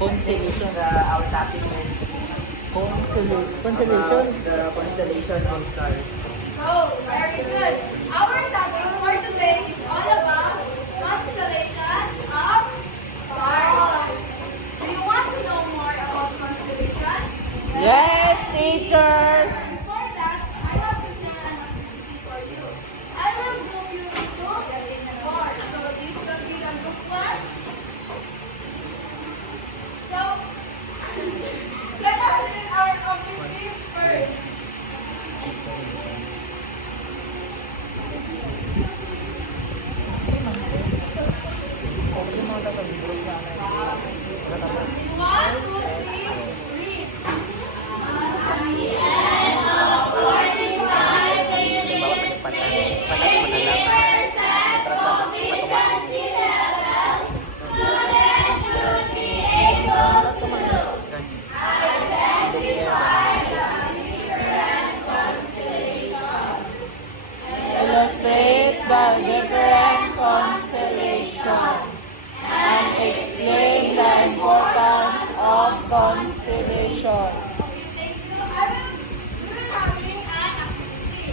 Constellation. Our topic is Constellation. the constellation of stars. So, very good. Our topic for today is all about constellations of stars. Do you want to know more about constellations? Yes, teacher. Before that, I have prepared an activity for you. I will group you into four. So, this will be the group one. So, let us read our objective first. One, two, three, read. Panas manalaman. Illustrate the different constellation and explain the importance of constellation. Thank you. We will having an activity.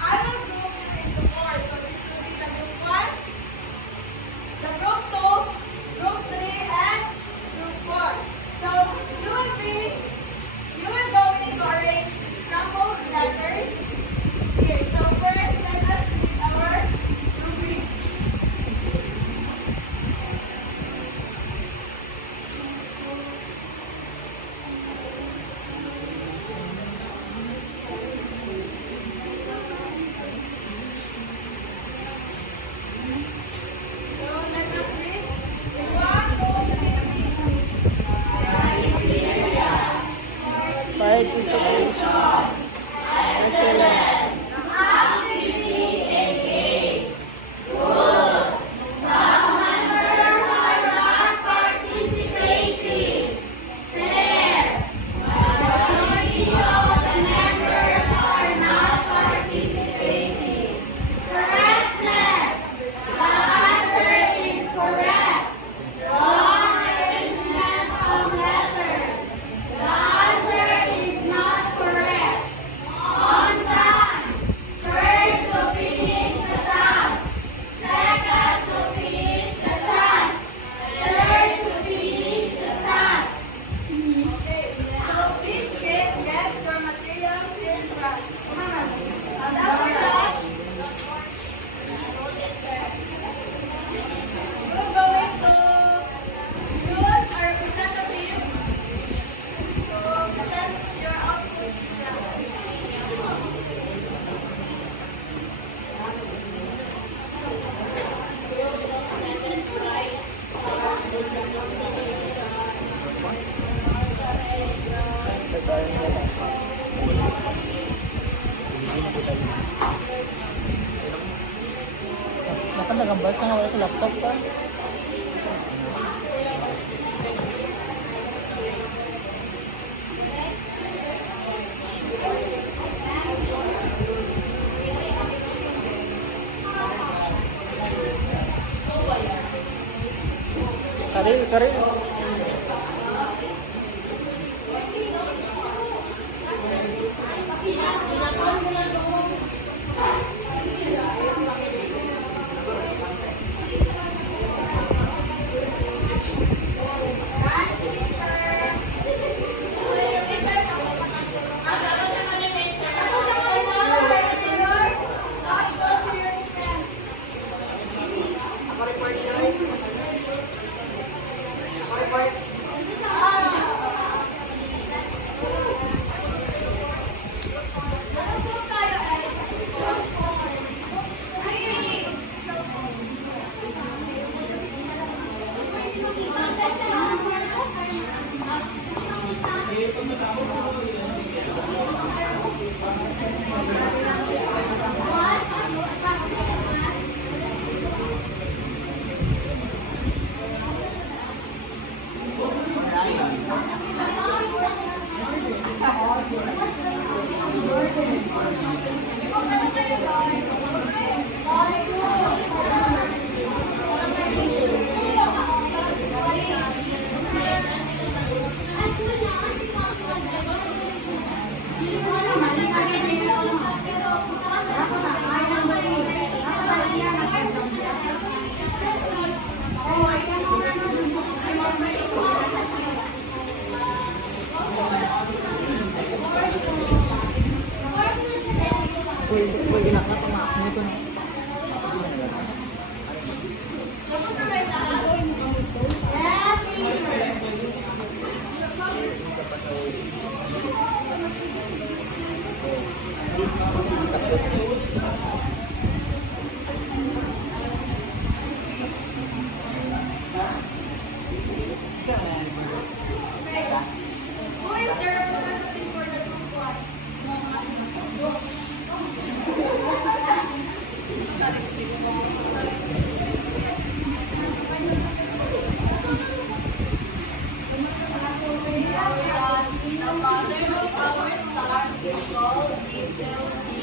I will group you into four. So this will be the group one, the group two, group three, and group four. So you will go in to arrange the scrambled letters here. So first, let us read our rubrics. So let us read. One, two, three, Participation. Excellent. Okay, so please get your materials here in front. And after that, we're going to choose a representative to present your output. Dapat nagambal siya nga wala sa laptop ka. Karil. Uy, inak na pang ako. Ito na. Tapos na kayo lahat? Sige, tapos. Okay. Who is the representative for the group one? The father of our star is called little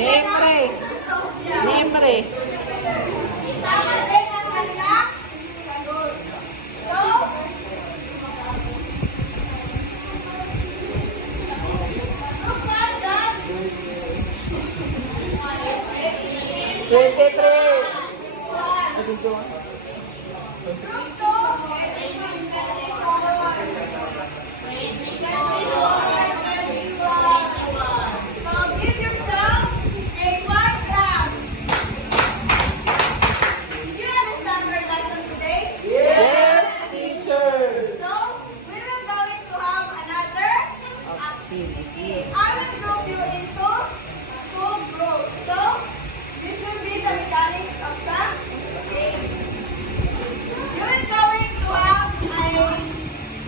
Nemre. Nemre. Tama din ang kanilang sagot. So, look at that. 23. Group 2. So, give yourselves a one clap. Did you understand our lesson today? Yes, teacher. So, we will going to have another activity. I will group you into two groups. So, this will be the mechanics of the game. You will going to have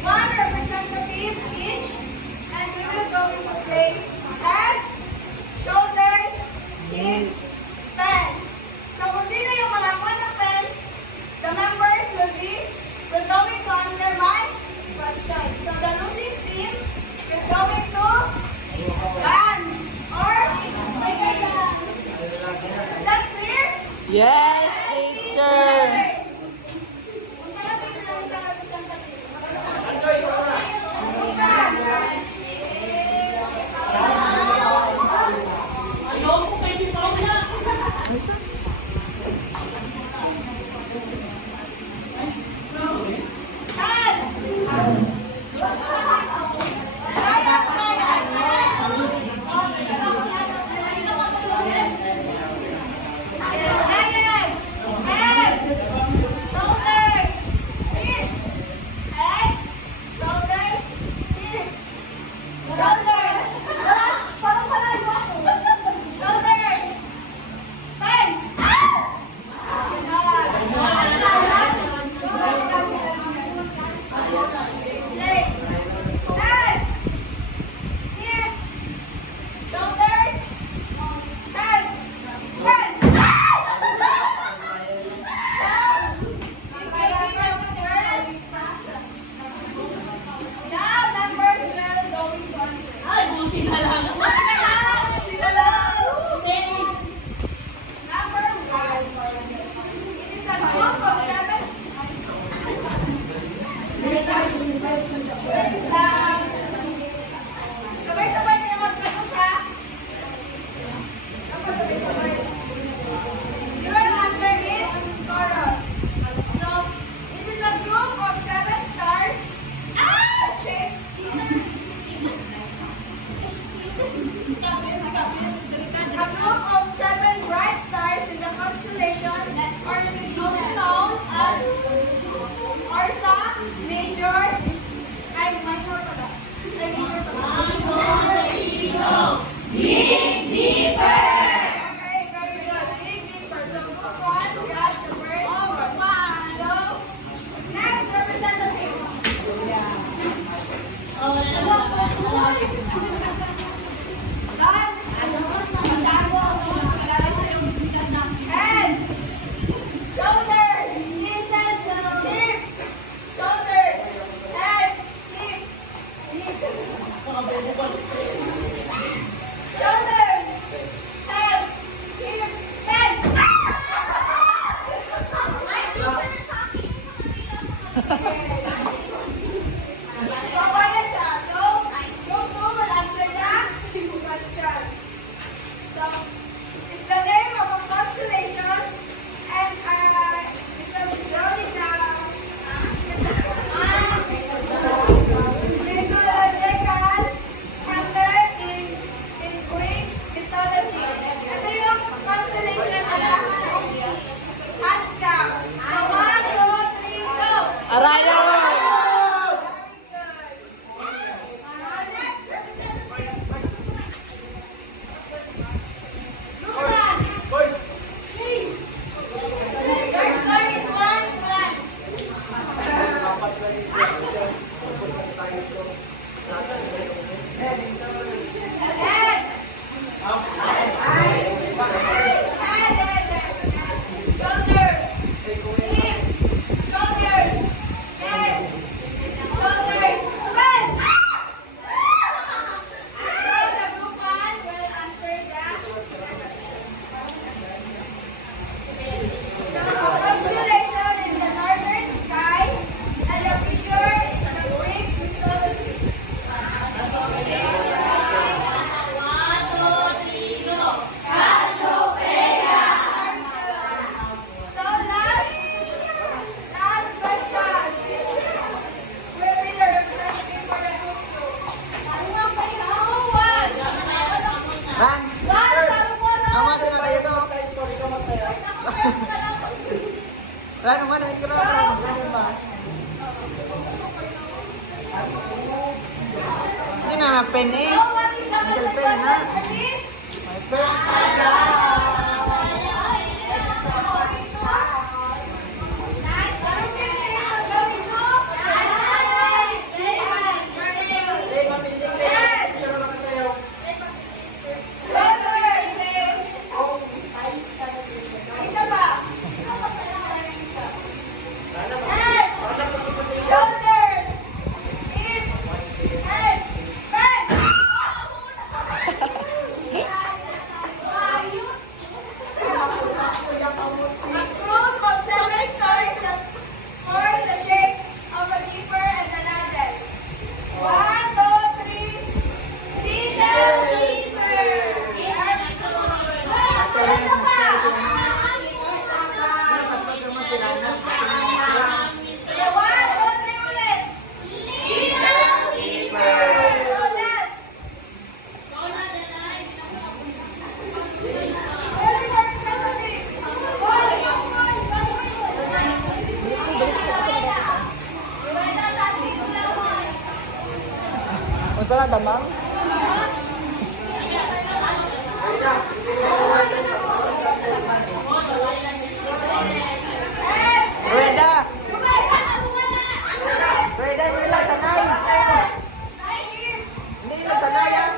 one representative each, and we will going to play heads, shoulders, hips, pen. So, kung sino yung malakuan ng pen, the members will going to answer my question. So the losing team will going to dance or sing. Is that clear? Yes, teacher. Punta natin lang sa representative. Now, members will going to answer. Ran! Ang mga sila kayo to. Ran, umano, hindi ka na. Ran ba? Hindi na ma-pen eh. Pen ha? May pen. Unsa na damang? Rueda! Rueda, hindi lang sanay! Hindi lang sanay ah!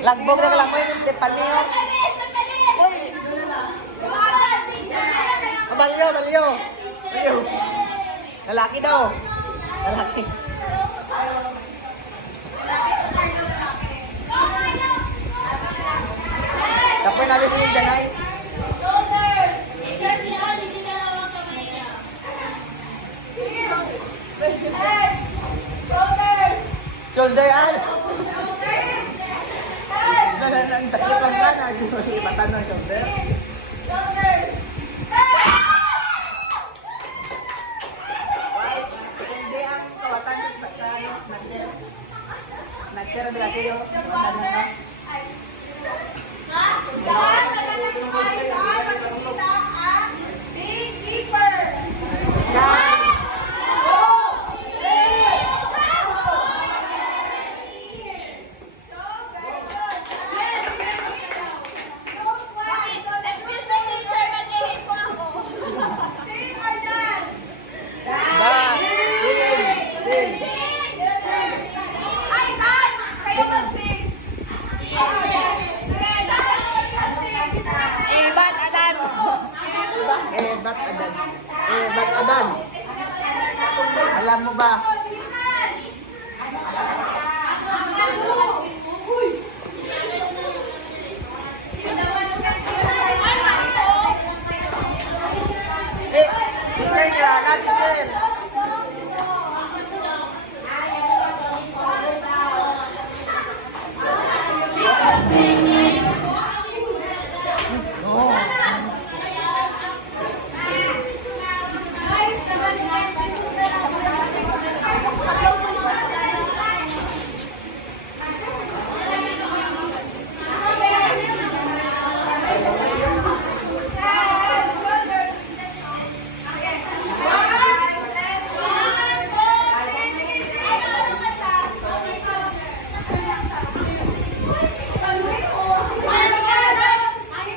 Lagbog na lang mo yung Stepaneo. Baliyo, baliyo. Baliyo. Lalaki daw. Lalaki. Kapoy namin si Janice. Shoulder, al. Ang sakit lang ka na. Ibatan ng shoulder. Hindi ang kawatan sa nag-share. Nag-share na dati yung kawatan na. Saan magkikita ang Big Keeper? ba't adan? Ba't adan? Alam mo ba?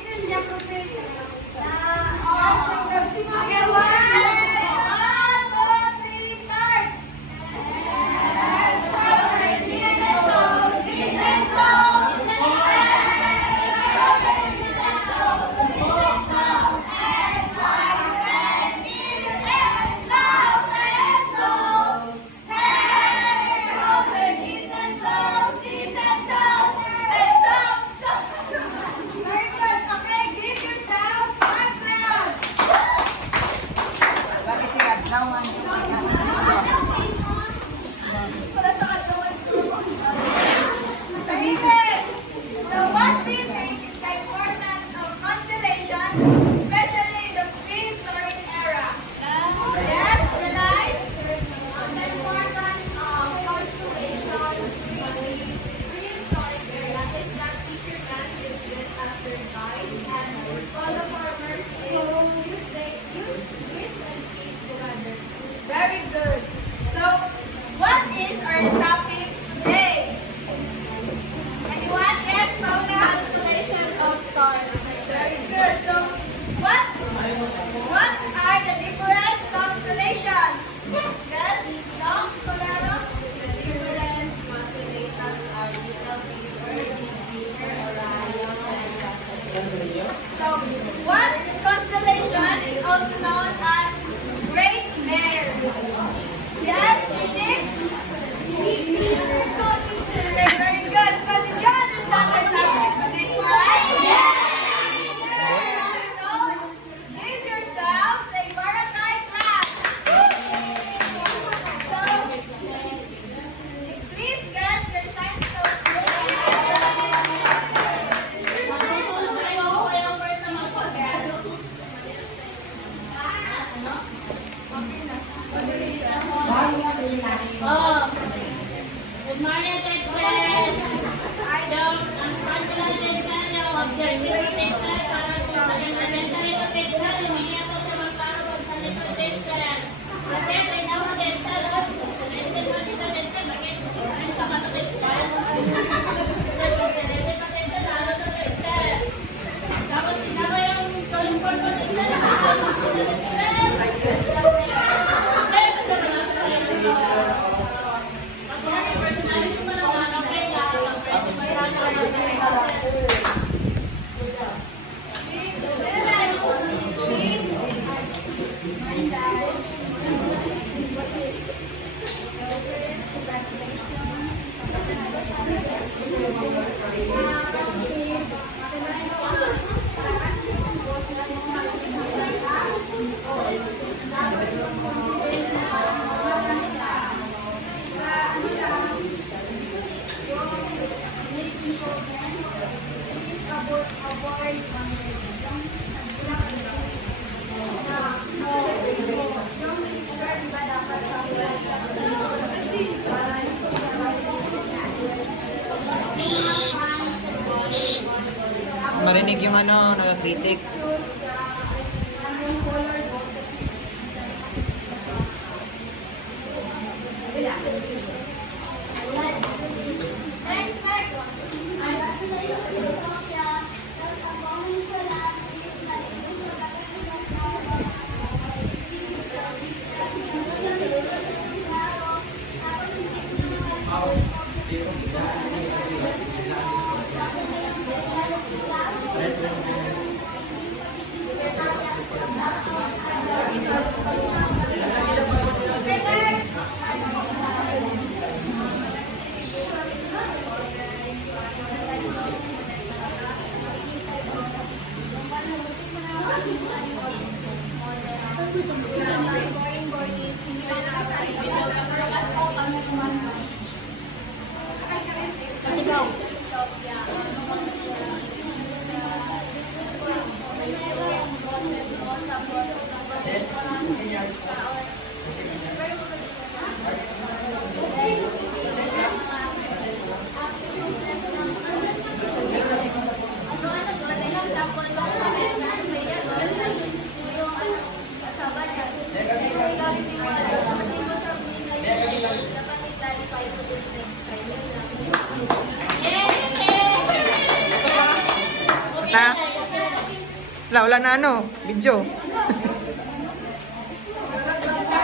Teacher niya, teacher. Lagi siya, nawan. So what do you think is the importance of constellation, especially in the prehistoric era? Yes, guys? The importance of constellation in the prehistoric era is that fishermen used this as their guide, and while the farmers used and ate the weather. Very good. So, what is our topic today? Anyone? Yes, Paula? Constellation of stars. Very good. So, what are the different constellations? Yes, no, Colorado. The different constellations are Little Beaver, Big Beaver, Orion, and so, what constellation is also known as Great Bear? Yes, Gigi? Okay, very good. So, did you understand our topic today, class? Yes! So, give yourselves a barangay clap. So, please get your science Good morning, teacher. Ang pagkala teacher niyo, observer teacher, para po sa elementary na teacher, humingi ako sa magparo sa little teacher. Kasi tingnan mo teacher, teacher mo dito teacher, bakit ay sa mga teacher? Kasi po sa little teacher, lalo sa teacher. Tapos tingnan mo yung uniform ko teacher, Marinig yung ano, nagkritik. Next. Basta? Wala na ano, video.